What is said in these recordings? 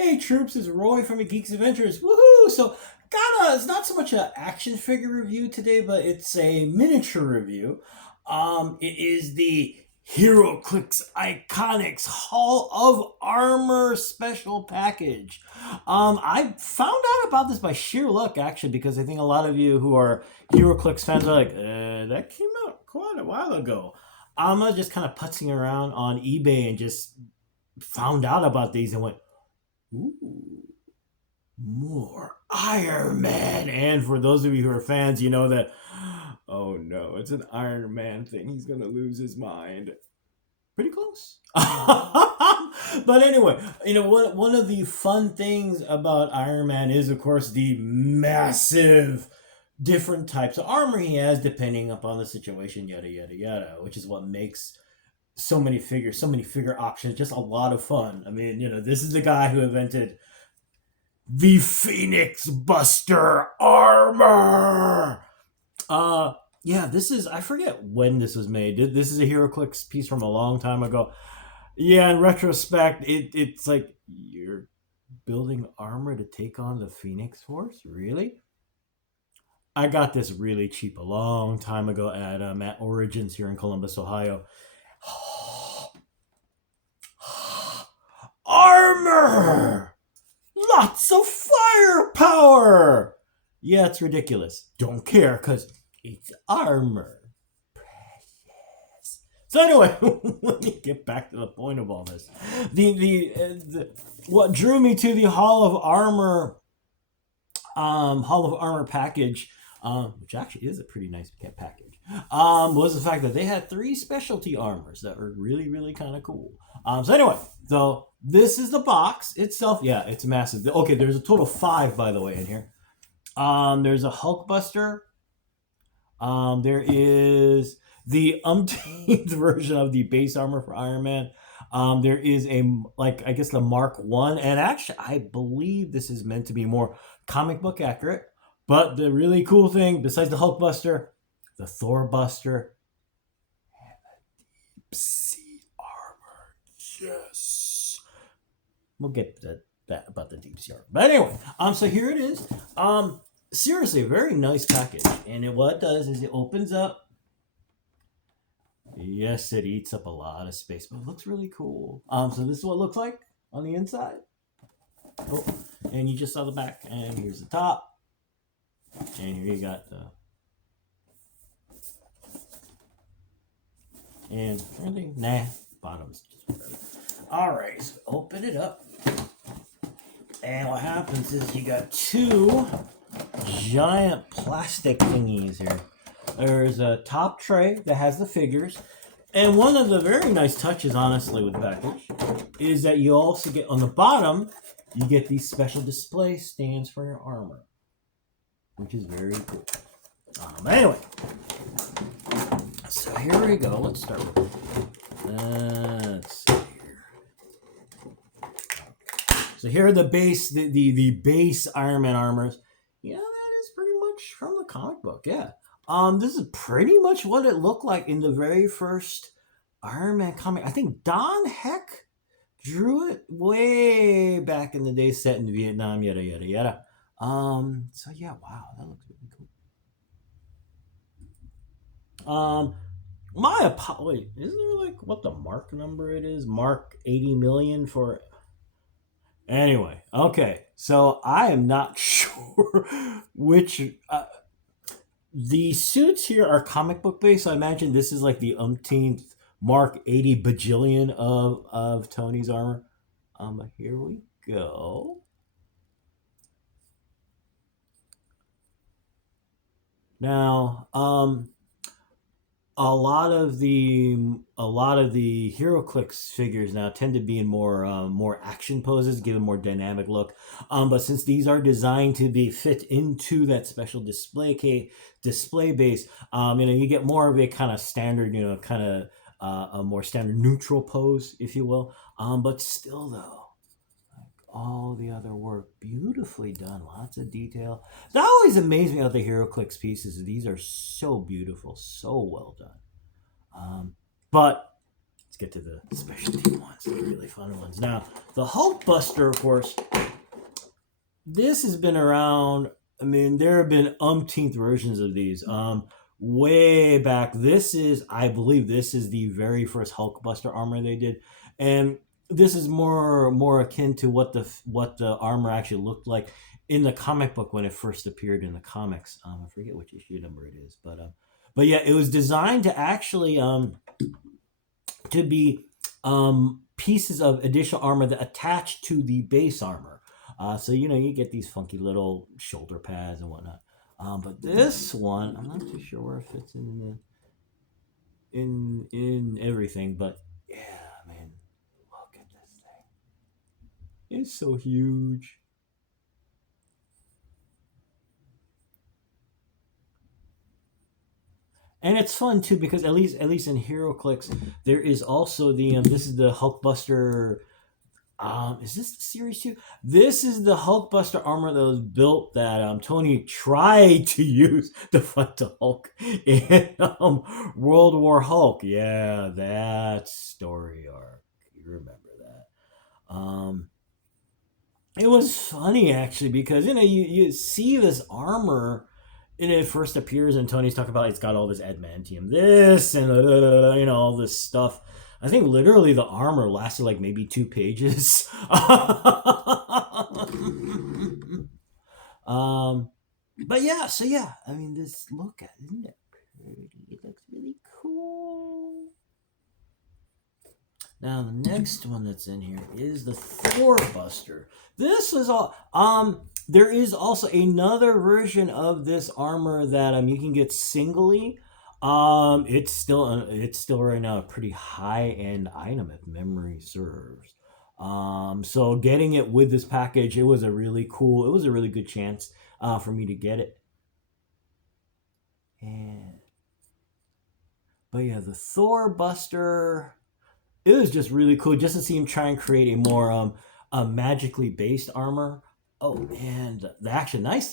Hey troops, it's Roy from the Geeks Adventures. Woohoo! So, it's not so much an action figure review today, but it's a miniature review. It is the Heroclix Iconix Hall of Armor Special Package. I found out about this by sheer luck, actually, because I think a lot of you who are Heroclix fans are like, that came out quite a while ago. I'm just kind of putzing around on eBay and just found out about these and went, ooh, more Iron Man. And for those of you who are fans, you know that, oh no, it's an Iron Man thing. He's going to lose his mind. Pretty close. But anyway, one of the fun things about Iron Man is, of course, the massive different types of armor he has depending upon the situation, yada, yada, yada, which is what makes so many figure options, just a lot of fun. I mean, this is the guy who invented the Phoenix Buster armor. Yeah, this is, I forget when this was made. This is a HeroClix piece from a long time ago. Yeah, in retrospect, it's like, you're building armor to take on the Phoenix Force? Really? I got this really cheap a long time ago at Origins here in Columbus, Ohio. Armor! Lots of firepower! Yeah, it's ridiculous. Don't care, because it's armor. Precious. So anyway, let me get back to the point of all this. What drew me to the Hall of Armor package, which actually is a pretty nice package, was the fact that they had 3 specialty armors that were really, really kind of cool. So anyway, so this is the box itself. Yeah, it's massive. Okay, there's a total of 5, by the way, in here. There's a Hulkbuster. There is the umpteenth version of the base armor for Iron Man. There is I guess the Mark 1, and actually I believe this is meant to be more comic book accurate. But the really cool thing, besides the Hulkbuster, the Thorbuster, and the deep sea armor. Yes. We'll get to that about the deep sea armor. But anyway, so here it is. Seriously, a very nice package. And what it does is it opens up. Yes, it eats up a lot of space, but it looks really cool. So this is what it looks like on the inside. Oh, and you just saw the back, and here's the top. And here you got the, and everything, bottoms. All right, so open it up. And what happens is you got 2 giant plastic thingies here. There's a top tray that has the figures. And one of the very nice touches, honestly, with the package is that you also get, on the bottom, you get these special display stands for your armor, which is very cool. Anyway, so here we go. Let's start with let's see here. So here are the base, the base Iron Man armors. Yeah, that is pretty much from the comic book. Yeah. This is pretty much what it looked like in the very first Iron Man comic. I think Don Heck drew it way back in the day, set in Vietnam, yada yada yada. So yeah, wow, that looks really cool. Wait, isn't there like what the mark number it is? Mark 80 million for. Anyway, okay, so I am not sure which. The suits here are comic book based, so I imagine this is like the umpteenth Mark 80 bajillion of Tony's armor. Here we go. Now, a lot of the HeroClix figures now tend to be in more action poses, give a more dynamic look. But since these are designed to be fit into that special display base, you get more of a kind of standard, a more standard neutral pose, if you will. But still, though, all the other work beautifully done, lots of detail. That always amazed me about the HeroClix pieces. These are so beautiful, so well done. But it's get to the specialty ones, the really fun ones. Now, the Hulkbuster, of course, this has been around. I mean, there have been umpteenth versions of these. Way back. I believe, this is the very first Hulkbuster armor they did, and this is more akin to what the armor actually looked like in the comic book when it first appeared in the comics. I forget which issue number it is, but yeah, it was designed to actually to be pieces of additional armor that attach to the base armor. So you get these funky little shoulder pads and whatnot. But this one, I'm not too sure where it fits in everything. But yeah, man, look at this thing. It's so huge. And it's fun too because at least in HeroClix, there is also this is the Hulkbuster. Is this the series 2? This is the Hulkbuster armor that was built that Tony tried to use to fight the Hulk in World War Hulk. Yeah, that story arc. You remember that? It was funny actually because you see this armor and it first appears and Tony's talking about it's got all this adamantium, this and all this stuff. I think literally the armor lasted like maybe 2 pages. But yeah, so yeah, I mean, look at it, isn't it pretty? It looks really cool. Now the next one that's in here is the Thor Buster. This is all. There is also another version of this armor that you can get singly. It's still right now a pretty high end item if memory serves. So getting it with this package, it was a really good chance for me to get it. But yeah, the Thor Buster, it was just really cool just to see him try and create a more magically based armor. Oh man, the nice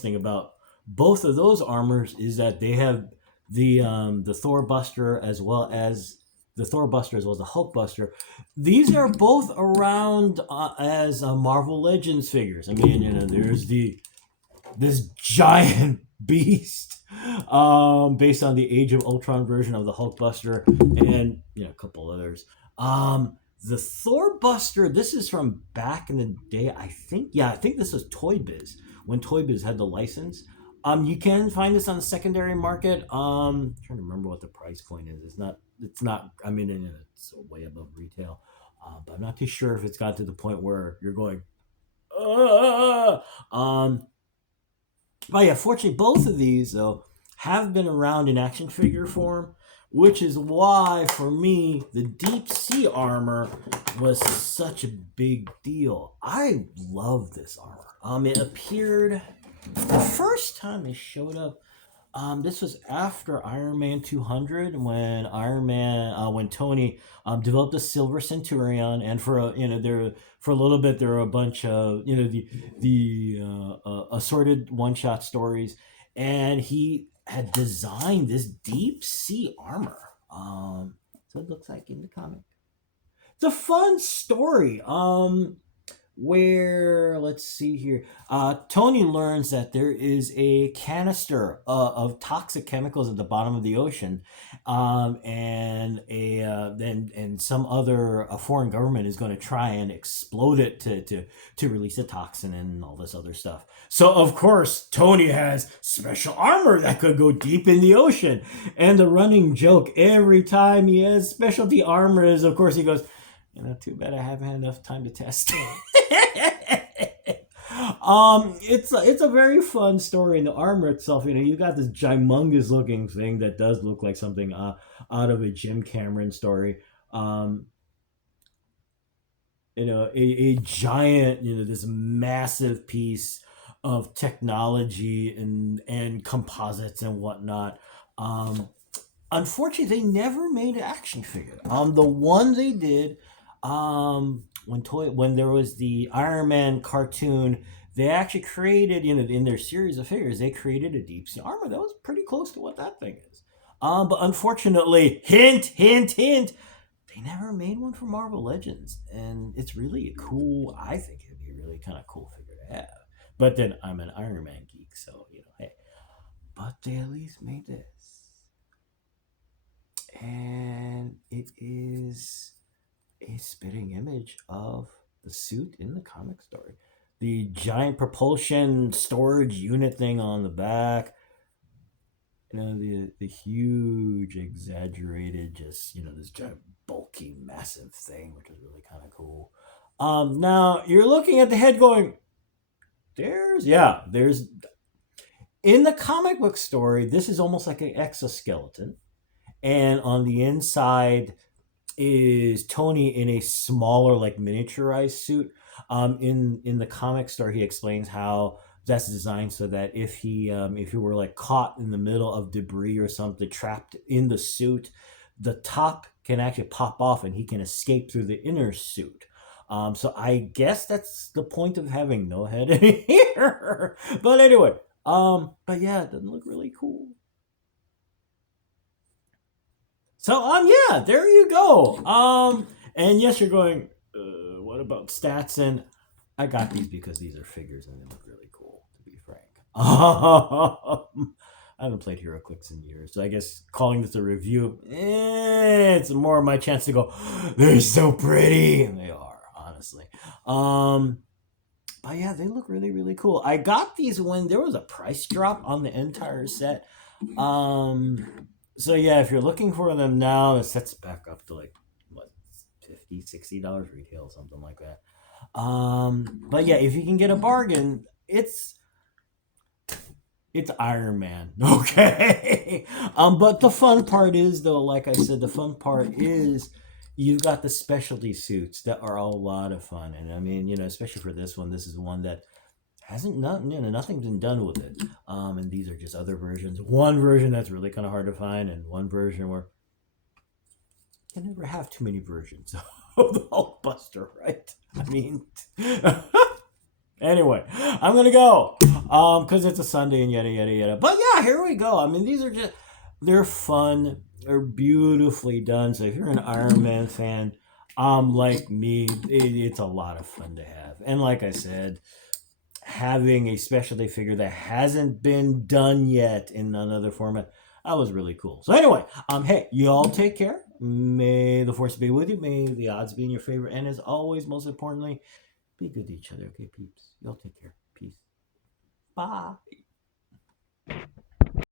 thing about both of those armors is that they have the Thor Buster as well as the Hulkbuster. These are both around as Marvel Legends figures. I mean, there's this giant beast based on the Age of Ultron version of the Hulkbuster and a couple others. The Thor Buster, this is from back in the day. I think this was Toy Biz when Toy Biz had the license. You can find this on the secondary market. I'm trying to remember what the price point is. It's not. I mean, it's way above retail, but I'm not too sure if it's got to the point where you're going. But yeah, fortunately, both of these though have been around in action figure form, which is why for me the deep sea armor was such a big deal. I love this armor. It appeared. The first time it showed up, this was after Iron Man 200 when Tony developed the Silver Centurion, and for a little bit there were a bunch of the assorted one shot stories, and he had designed this deep sea armor. So it looks like in the comic. It's a fun story. Where let's see here, Tony learns that there is a canister of toxic chemicals at the bottom of the ocean, and some other foreign government is going to try and explode it to release a toxin and all this other stuff. So of course Tony has special armor that could go deep in the ocean, and the running joke every time he has specialty armor is, of course, he goes, too bad I haven't had enough time to test. It's a very fun story, and the armor itself, you got this humongous looking thing that does look like something out of a Jim Cameron story. A giant, this massive piece of technology and composites and whatnot. Unfortunately, they never made an action figure. The one they did, when there was the Iron Man cartoon, they actually created, in their series of figures, they created a deep sea armor that was pretty close to what that thing is. But unfortunately, hint, hint, hint, they never made one for Marvel Legends, and it's really cool. I think it'd be a really kind of cool figure to have. But then I'm an Iron Man geek, so hey. But they at least made this, and it is a spitting image of the suit in the comic story. The giant propulsion storage unit thing on the back, the huge exaggerated, just this giant bulky massive thing, which is really kind of cool. Now you're looking at the head going, there's in the comic book story, this is almost like an exoskeleton, and on the inside is Tony in a smaller, like miniaturized suit. In the comic story, he explains how that's designed so that if he were like caught in the middle of debris or something, trapped in the suit, the top can actually pop off and he can escape through the inner suit. So I guess that's the point of having no head in here. But anyway, but yeah, it doesn't look really cool. So yeah, there you go. And yes, you're going. What about stats? And I got these because these are figures and they look really cool. To be frank, I haven't played Heroclix in years, so I guess calling this a review, it's more of my chance to go. They're so pretty, and they are honestly. But yeah, they look really really cool. I got these when there was a price drop on the entire set. So yeah, if you're looking for them now, the set's back up to like what $50, $60 retail, something like that. But yeah, if you can get a bargain, it's Iron Man, okay. But the fun part is though, like I said, the fun part is you've got the specialty suits that are a lot of fun, and I mean, especially for this one, this is one that nothing's been done with it. And these are just other versions. One version that's really kind of hard to find, and one version where you can never have too many versions of the Hulkbuster, right? I mean, anyway, I'm gonna go because it's a Sunday and yada yada yada. But yeah, here we go. I mean, they're fun. They're beautifully done. So if you're an Iron Man fan, like me, it's a lot of fun to have. And like I said, having a specialty figure that hasn't been done yet in another format, that was really cool. So anyway, hey, you all take care. May the force be with you. May the odds be in your favor. And as always, most importantly, be good to each other. Okay, peeps. You all take care. Peace. Bye.